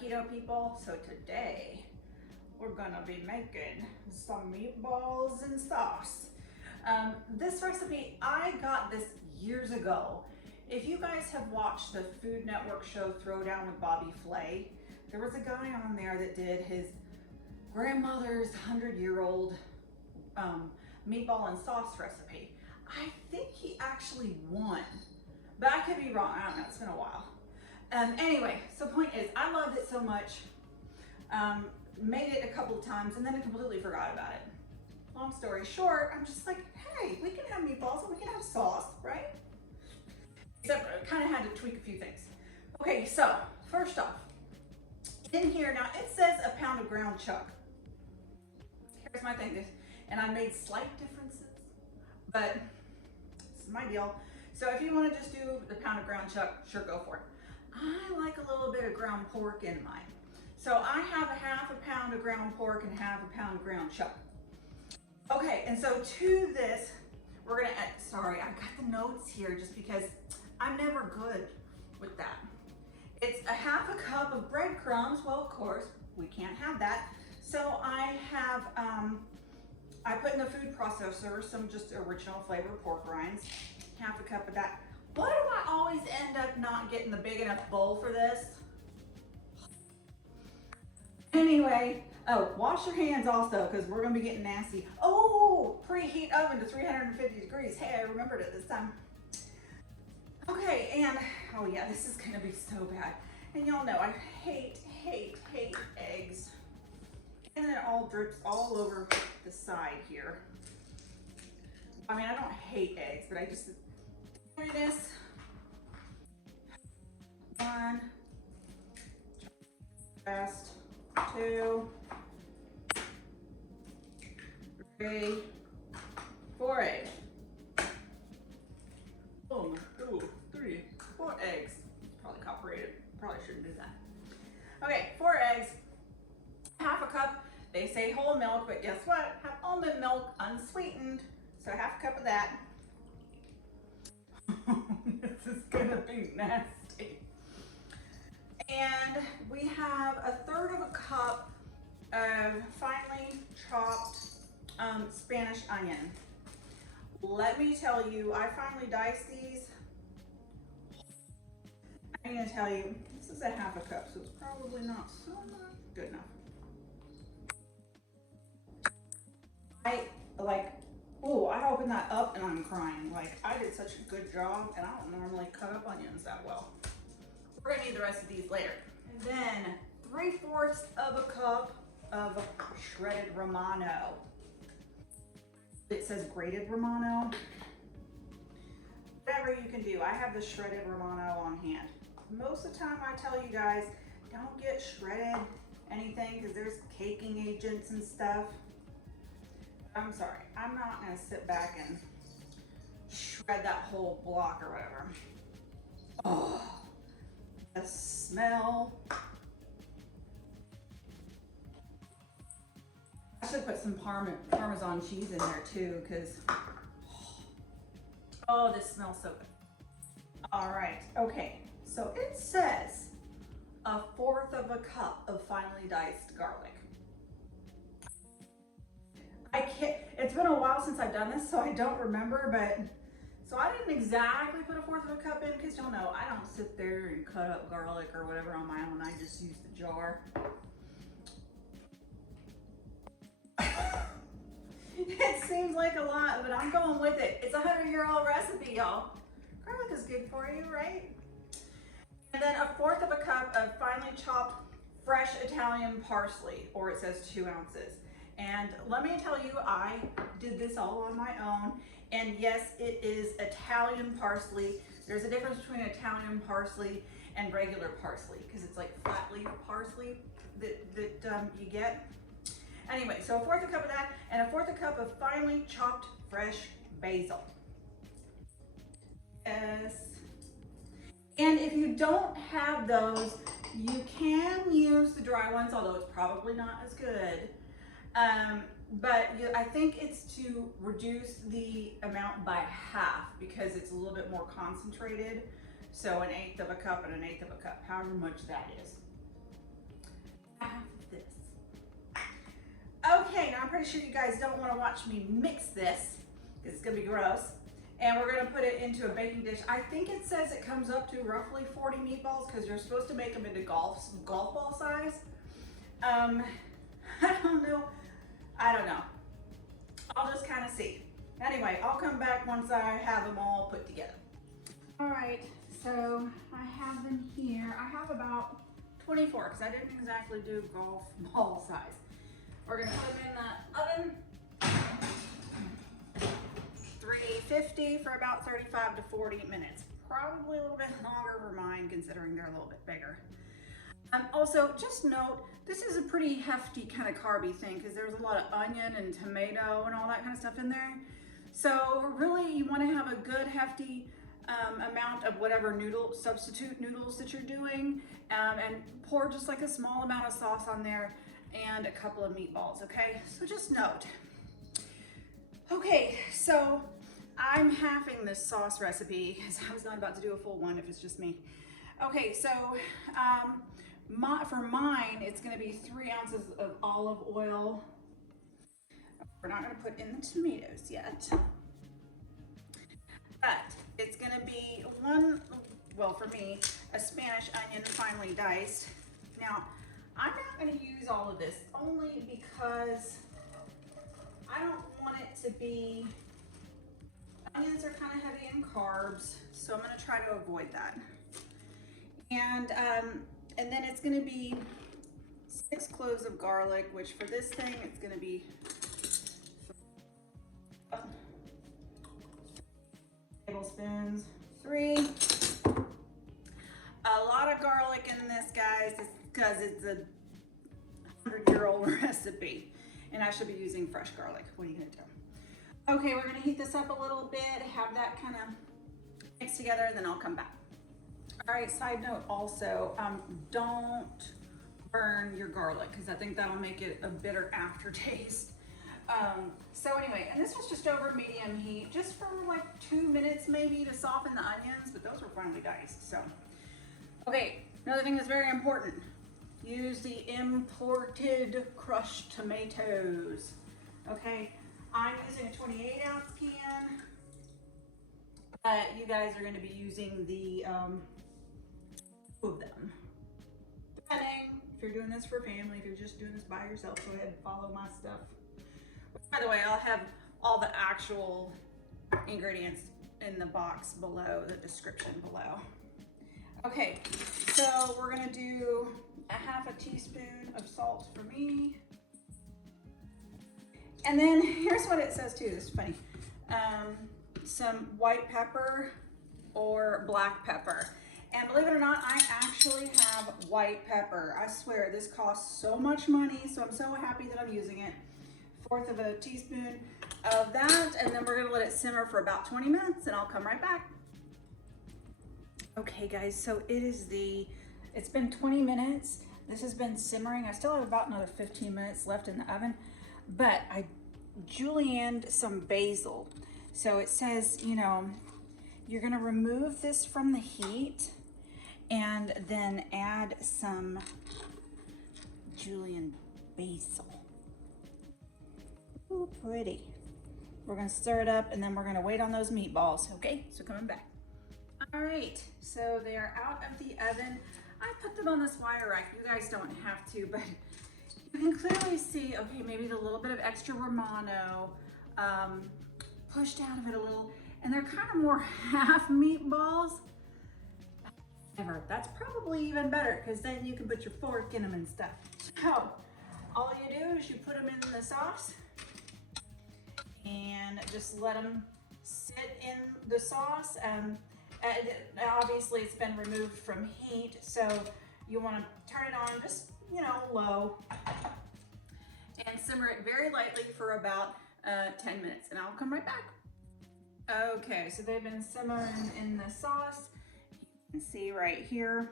keto people. So today we're gonna be making some meatballs and sauce. This recipe, I got this years ago. If you guys have watched the Food Network show Throwdown with Bobby Flay, there was a guy on there that did his grandmother's 100-year-old meatball and sauce recipe. I think he actually won, but I could be wrong. I don't know, it's been a while. Anyway, so point is, I loved it so much, made it a couple of times, and then I completely forgot about it. Long story short, I'm just like, hey, we can have meatballs and we can have sauce, right? Except I kind of had to tweak a few things. Okay, so first off, in here, now it says a pound of ground chuck. Here's my thing, and I made slight differences, but this is my deal. So if you want to just do the pound of ground chuck, sure, go for it. I like a little bit of ground pork in mine. So I have a half a pound of ground pork and half a pound of ground chuck. Okay, and so to this, we're gonna add, sorry, I've got the notes here just because I'm never good with that. It's a half a cup of breadcrumbs. Well, of course, we can't have that. So I have, I put in the food processor some just original flavor pork rinds, half a cup of that. Why do I always end up not getting the big enough bowl for this? Anyway, oh, wash your hands also because we're gonna be getting nasty. Oh, preheat oven to 350 degrees. Hey, I remembered it this time. Okay, and oh yeah, this is gonna be so bad. And y'all know I hate eggs. And then it all drips all over the side here. I mean, I don't hate eggs, but I just do this. One, fast, 2, 3, 4 eggs. Boom, 2, 3, 4 eggs. Probably copyrighted. Probably shouldn't do that. Okay, 4 eggs, half a cup. They say whole milk, but guess what? Have almond milk unsweetened. So half a cup of that. This is gonna be nasty. And we have a third of a cup of finely chopped Spanish onion. Let me tell you, I finely diced these. I'm gonna tell you, this is a half a cup, so it's probably not so much. Good enough. I opened that up and I'm crying. Like, I did such a good job, and I don't normally cut up onions that well. We're gonna need the rest of these later. And then 3/4 of a cup of shredded Romano. It says grated Romano. Whatever you can do. I have the shredded Romano on hand. Most of the time I tell you guys, don't get shredded anything because there's caking agents and stuff. I'm sorry, I'm not gonna sit back and shred that whole block or whatever. Oh, the smell. I should put some Parmesan cheese in there too, because, oh, this smells so good. All right, okay, so it says 1/4 of a cup of finely diced garlic. It's been a while since I've done this, so I don't remember, but, so I didn't exactly put 1/4 of a cup in, because y'all know, I don't sit there and cut up garlic or whatever on my own, I just use the jar. It seems like a lot, but I'm going with it. It's a 100-year-old recipe, y'all. Garlic is good for you, right? And then 1/4 of a cup of finely chopped fresh Italian parsley, or it says 2 ounces. And let me tell you, I did this all on my own. And yes, it is Italian parsley. There's a difference between Italian parsley and regular parsley, because it's like flat leaf parsley that you get. Anyway, so 1/4 a cup of that, and 1/4 a cup of finely chopped fresh basil. Yes. And if you don't have those, you can use the dry ones, although it's probably not as good. But I think it's to reduce the amount by half because it's a little bit more concentrated. So 1/8 of a cup and 1/8 of a cup, however much that is. pretty sure you guys don't want to watch me mix this because it's gonna be gross. And we're gonna put it into a baking dish. I think it says it comes up to roughly 40 meatballs because you're supposed to make them into golf ball size. I don't know. I'll just kind of see. Anyway, I'll come back once I have them all put together. All right, so I have them here. I have about 24 because I didn't exactly do golf ball size. We're gonna put them in the oven, 350 for about 35 to 40 minutes. Probably a little bit longer for mine considering they're a little bit bigger. Also, just note, this is a pretty hefty kind of carby thing because there's a lot of onion and tomato and all that kind of stuff in there. So really you want to have a good hefty amount of whatever substitute noodles that you're doing, and pour just like a small amount of sauce on there and a couple of meatballs, okay? So just note. Okay, so I'm halving this sauce recipe because I was not about to do a full one if it's just me. Okay, so for mine, it's gonna be 3 ounces of olive oil. We're not gonna put in the tomatoes yet. But it's gonna be for me, a Spanish onion finely diced. Now, I'm not gonna use all of this only because I don't want it to be, onions are kind of heavy in carbs, so I'm gonna try to avoid that. And then it's gonna be 6 cloves of garlic, which for this thing, it's gonna be tablespoons, 3. A lot of garlic in this, guys, because it's a 100-year-old recipe, and I should be using fresh garlic. What are you gonna do? Okay, we're gonna heat this up a little bit, have that kind of mixed together, and then I'll come back. All right, side note also, don't burn your garlic because I think that'll make it a bitter aftertaste. So anyway, and this was just over medium heat, just for like 2 minutes maybe to soften the onions, but those were finely diced, so. Okay, another thing that's very important, use the imported crushed tomatoes, okay? I'm using a 28-ounce can, but you guys are gonna be using the 2 of them. Depending, if you're doing this for family, if you're just doing this by yourself, go ahead and follow my stuff. By the way, I'll have all the actual ingredients in the box below, the description below. Okay, so we're gonna do a 1/2 teaspoon of salt for me. And then here's what it says too, this is funny. Some white pepper or black pepper. And believe it or not, I actually have white pepper. I swear, this costs so much money, so I'm so happy that I'm using it. 1/4 teaspoon of that, and then we're gonna let it simmer for about 20 minutes, and I'll come right back. Okay guys, so it's been 20 minutes. This has been simmering. I still have about another 15 minutes left in the oven, but I julienned some basil. So it says, you know, you're gonna remove this from the heat and then add some julienned basil. Ooh, pretty. We're gonna stir it up and then we're gonna wait on those meatballs, okay? So coming back. All right, so they are out of the oven. I put them on this wire rack. You guys don't have to, but you can clearly see, okay, maybe the little bit of extra Romano pushed out of it a little, and they're kind of more half meatballs. That's probably even better because then you can put your fork in them and stuff. So all you do is you put them in the sauce and just let them sit in the sauce. Obviously it's been removed from heat, so you want to turn it on just, you know, low and simmer it very lightly for about 10 minutes, and I'll come right back. Okay, so they've been simmering in the sauce. You can see right here,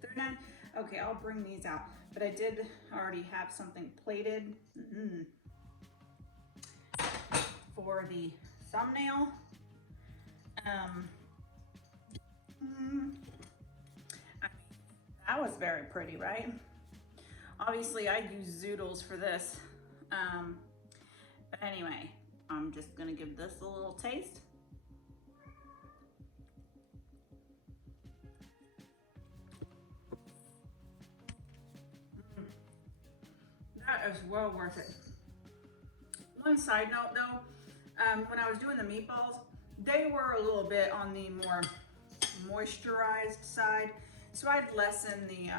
they're done. Okay, I'll bring these out, but I did already have something plated for the thumbnail. That was very pretty, right? Obviously I use zoodles for this, Anyway, I'm just gonna give this a little taste. That is well worth it. One side note though, when I was doing the meatballs, they were a little bit on the more moisturized side, so I'd lessen the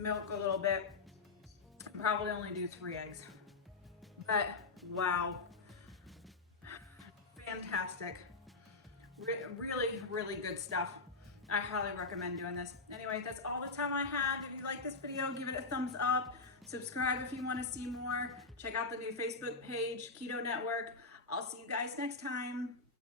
milk a little bit. Probably only do 3 eggs, but wow, fantastic. Really, really good stuff. I highly recommend doing this. Anyway, that's all the time I have. If you like this video, give it a thumbs up. Subscribe if you want to see more. Check out the new Facebook page, Keto Network. I'll see you guys next time.